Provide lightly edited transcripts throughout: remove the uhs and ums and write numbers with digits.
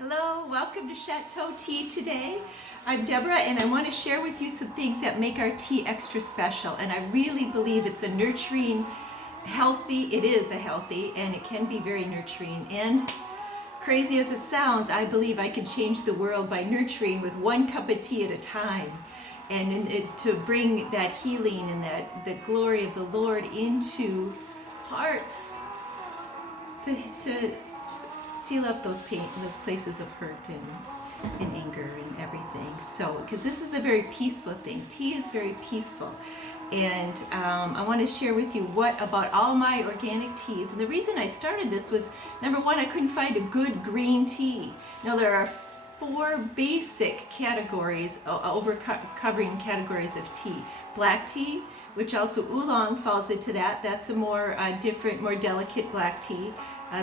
Hello, welcome to Chateau Tea today. I'm Deborah and I want to share with you some things that make our tea extra special. And I really believe it's a nurturing, healthy, it is a healthy, and it can be very nurturing. And crazy as it sounds, I believe I can change the world by nurturing with one cup of tea at a time. And to bring that healing and the glory of the Lord into hearts, to seal up those places of hurt and anger and everything. So, because this is a very peaceful thing. Tea is very peaceful. And I want to share with you what about all my organic teas. And the reason I started this was, number one, I couldn't find a good green tea. Now, there are four basic categories, covering categories of tea. Black tea, which also oolong falls into that. That's a more different, more delicate black tea.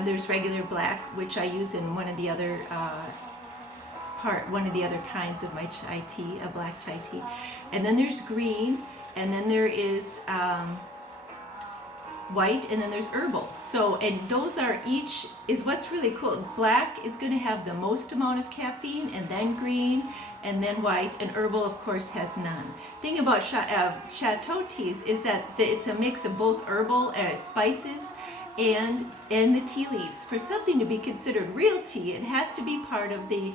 There's regular black, which I use in one of the other kinds of my chai tea, a black chai tea. And then there's green, and then there is white, and then there's herbal. So, and those are each, is what's really cool. Black is going to have the most amount of caffeine, and then green, and then white, and herbal of course has none. Thing about Chateau teas is that it's a mix of both herbal spices and the tea leaves. For something to be considered real tea, it has to be part of the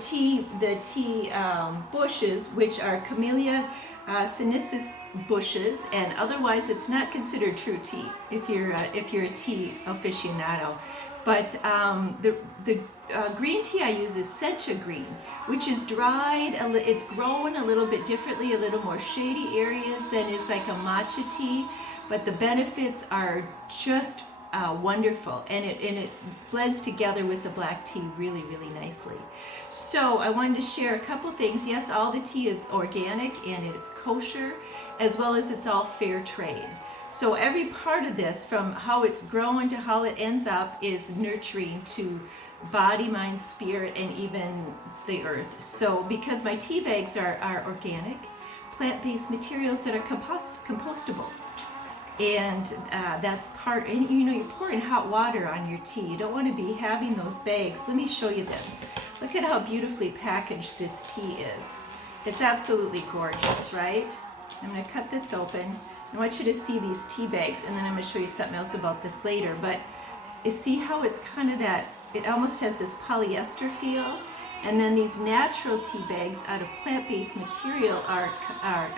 tea bushes, which are Camellia sinensis bushes, and otherwise it's not considered true tea if you're a tea aficionado. But the green tea I use is sencha green, which is dried. It's grown a little bit differently, a little more shady areas than is like a matcha tea, but the benefits are just wonderful, and it blends together with the black tea really, really nicely. So I wanted to share a couple things. Yes, all the tea is organic and it's kosher, as well as it's all fair trade. So every part of this, from how it's grown to how it ends up, is nurturing to body, mind, spirit, and even the earth. So because my tea bags are organic, plant-based materials that are compostable. And that's part, and you're pouring hot water on your tea. You don't want to be having those bags. Let me show you this. Look at how beautifully packaged this tea is. It's absolutely gorgeous, right? I'm going to cut this open. I want you to see these tea bags, and then I'm going to show you something else about this later. But you see how it's kind of that, it almost has this polyester feel. And then these natural tea bags out of plant-based material are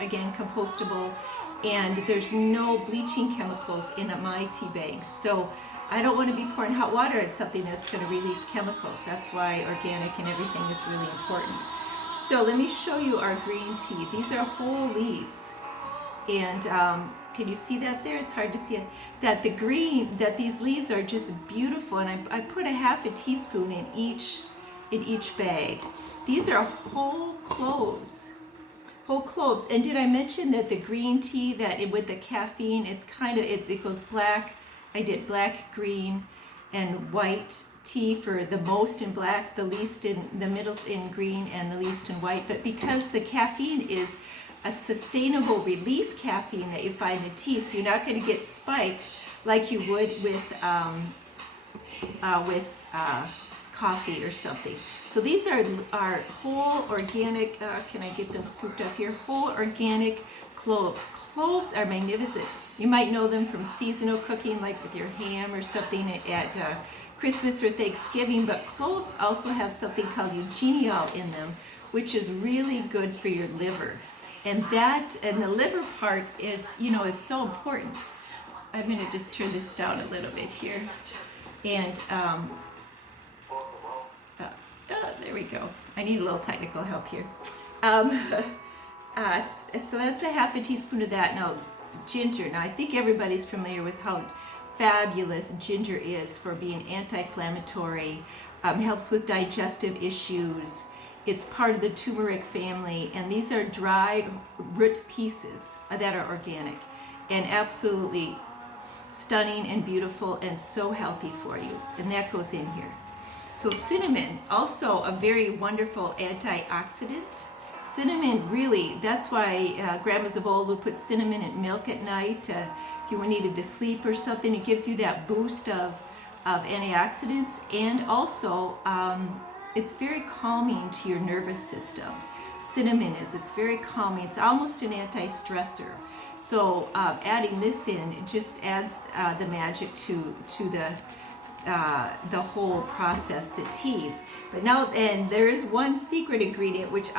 again compostable, and there's no bleaching chemicals in my tea bags. So I don't want to be pouring hot water at something that's going to release chemicals. That's why organic and everything is really important. So let me show you our green tea. These are whole leaves, and can you see that there? It's hard to see it. That these leaves are just beautiful, and I put a half a teaspoon in each bag. These are whole cloves. And did I mention that the green tea, with the caffeine, it goes black. I did black, green, and white tea for the most in black, the least in the middle in green, and the least in white. But because the caffeine is a sustainable release caffeine that you find in tea, so you're not going to get spiked like you would with coffee or something. So these are whole organic, can I get them scooped up here? Whole organic cloves. Cloves are magnificent. You might know them from seasonal cooking, like with your ham or something at Christmas or Thanksgiving, but cloves also have something called eugenol in them, which is really good for your liver. And the liver part is so important. I'm going to just turn this down a little bit here. And there we go. I need a little technical help here. So that's a half a teaspoon of that. Now, ginger. Now, I think everybody's familiar with how fabulous ginger is for being anti-inflammatory, helps with digestive issues. It's part of the turmeric family, and these are dried root pieces that are organic and absolutely stunning and beautiful and so healthy for you. And that goes in here. So cinnamon, also a very wonderful antioxidant. Cinnamon, really, that's why grandmas of old would put cinnamon in milk at night if you needed to sleep or something. It gives you that boost of antioxidants, and also it's very calming to your nervous system. Cinnamon is, it's very calming. It's almost an anti-stressor. So adding this in, it just adds the magic to the whole process, the tea. But now, and there is one secret ingredient which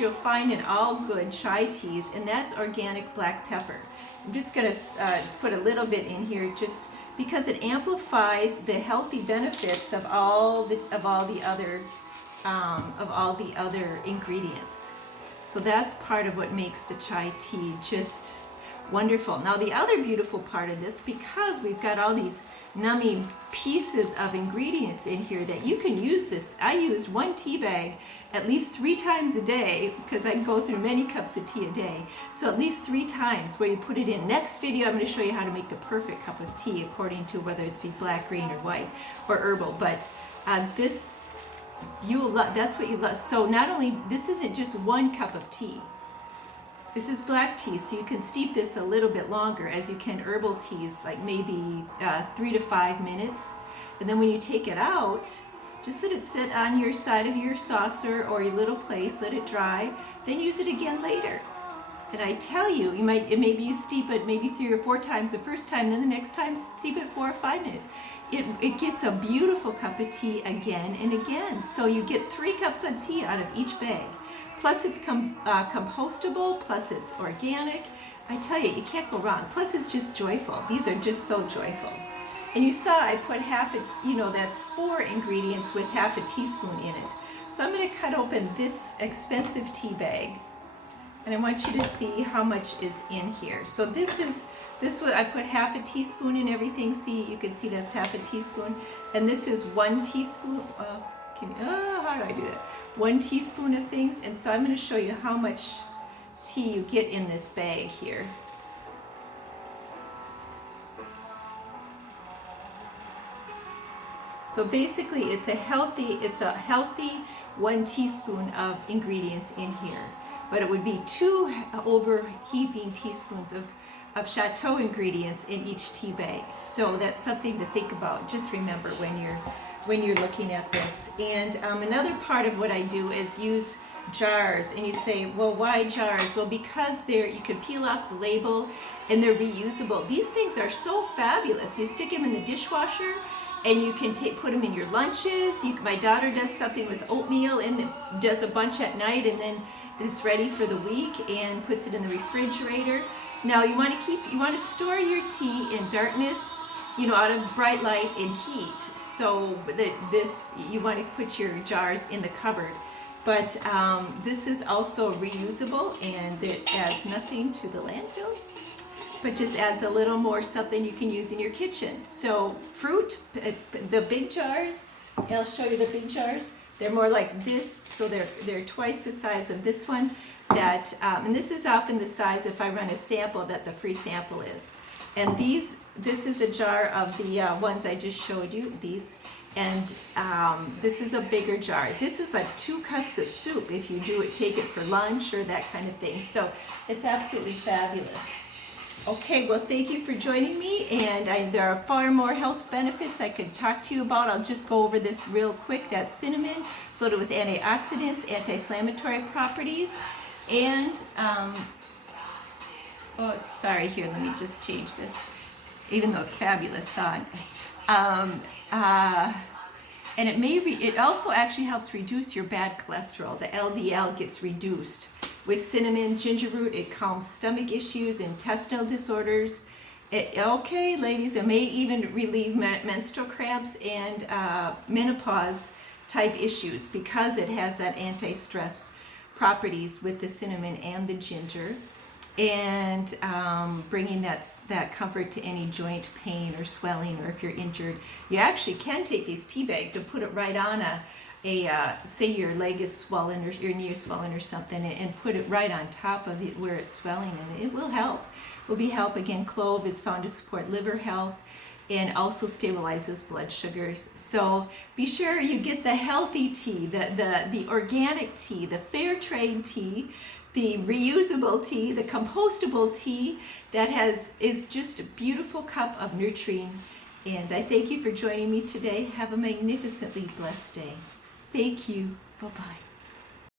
you'll find in all good chai teas, and that's organic black pepper. I'm just going to put a little bit in here, just because it amplifies the healthy benefits of all the other ingredients. So that's part of what makes the chai tea just wonderful. Now the other beautiful part of this, because we've got all these numbing pieces of ingredients in here that you can use this. I use one tea bag at least 3 times a day, because I can go through many cups of tea a day. So at least 3 times where you put it in. Next video I'm going to show you how to make the perfect cup of tea according to whether it's be black, green, or white, or herbal. But this, you'll love, that's what you love. So not only, this isn't just 1 cup of tea. This is black tea, so you can steep this a little bit longer as you can herbal teas, like maybe 3 to 5 minutes. And then when you take it out, just let it sit on your side of your saucer or your little place, let it dry, then use it again later. And I tell you, maybe you steep it maybe 3 or 4 times the first time, then the next time steep it 4 or 5 minutes. It gets a beautiful cup of tea again and again. So you get 3 cups of tea out of each bag. Plus it's compostable, plus it's organic. I tell you, you can't go wrong. Plus it's just joyful. These are just so joyful. And you saw I put that's 4 ingredients with half a teaspoon in it. So I'm going to cut open this expensive tea bag. And I want you to see how much is in here. So this was, I put half a teaspoon in everything. See, you can see that's half a teaspoon. And this is 1 teaspoon. How do I do that? 1 teaspoon of things. And so I'm going to show you how much tea you get in this bag here. So basically it's a healthy 1 teaspoon of ingredients in here. But it would be 2 overheaping teaspoons of chateau ingredients in each tea bag. So that's something to think about. Just remember when you're looking at this. And another part of what I do is use jars. And you say, well, why jars? Well, because you can peel off the label and they're reusable. These things are so fabulous. You stick them in the dishwasher and you can put them in your lunches. My daughter does something with oatmeal and does a bunch at night, and then it's ready for the week and puts it in the refrigerator. Now you want to store your tea in darkness, out of bright light and heat. So you want to put your jars in the cupboard. But this is also reusable, and it adds nothing to the landfills, but just adds a little more something you can use in your kitchen. So fruit, the big jars, and I'll show you the big jars. They're more like this, so they're twice the size of this one. And this is often the size, if I run a sample, that the free sample is. And this is a jar of the ones I just showed you, these. And this is a bigger jar. This is like 2 cups of soup if you take it for lunch or that kind of thing. So it's absolutely fabulous. Okay, well, thank you for joining me, and there are far more health benefits I could talk to you about. I'll just go over this real quick. That's cinnamon, it's loaded with antioxidants, anti-inflammatory properties, and, sorry, here, let me just change this, even though it's fabulous. And it also actually helps reduce your bad cholesterol. The LDL gets reduced. With cinnamon, ginger root, it calms stomach issues, intestinal disorders. Okay, ladies, it may even relieve menstrual cramps and menopause type issues, because it has that anti-stress properties with the cinnamon and the ginger, and bringing that comfort to any joint pain or swelling, or if you're injured. You actually can take these tea bags and put it right on say your leg is swollen or your knee is swollen or something, and put it right on top of it where it's swelling, and it will help. Again, clove is found to support liver health and also stabilizes blood sugars. So be sure you get the healthy tea, the organic tea, the fair trade tea, the reusable tea, the compostable tea that is just a beautiful cup of nurturing. And I thank you for joining me today. Have a magnificently blessed day. Thank you. Bye-bye.